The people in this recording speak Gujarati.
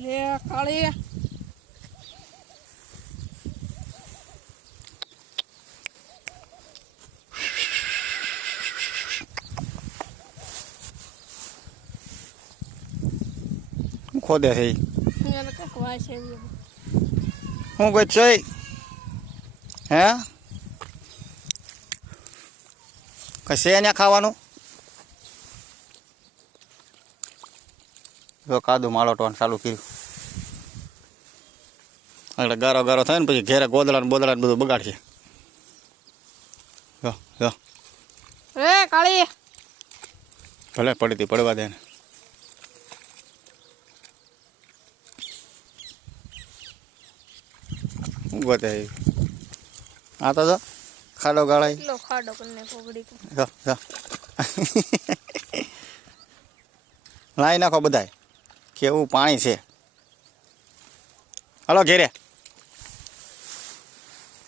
લે કાળી ખોદે છે એને કઈક વાય છે હું કોઈ છે હે કઈ છે ને ખાવાનું જો કાદુ માળોટવાનું ચાલુ કર્યું એટલે ગારો ગારો થાય ને પછી ઘેરે ગોદડા ને બોદડા ને બધું બગાડશે જો જો રે કાળી ભલે પડી હતી પડવા દે ને શું ગોતે આ તો જો ખાડો ગાળાય કેટલો ખાડો કરીને પગડી જો જો લાવી નાખો બધાય કેવું પાણી છે હાલો ઘેરે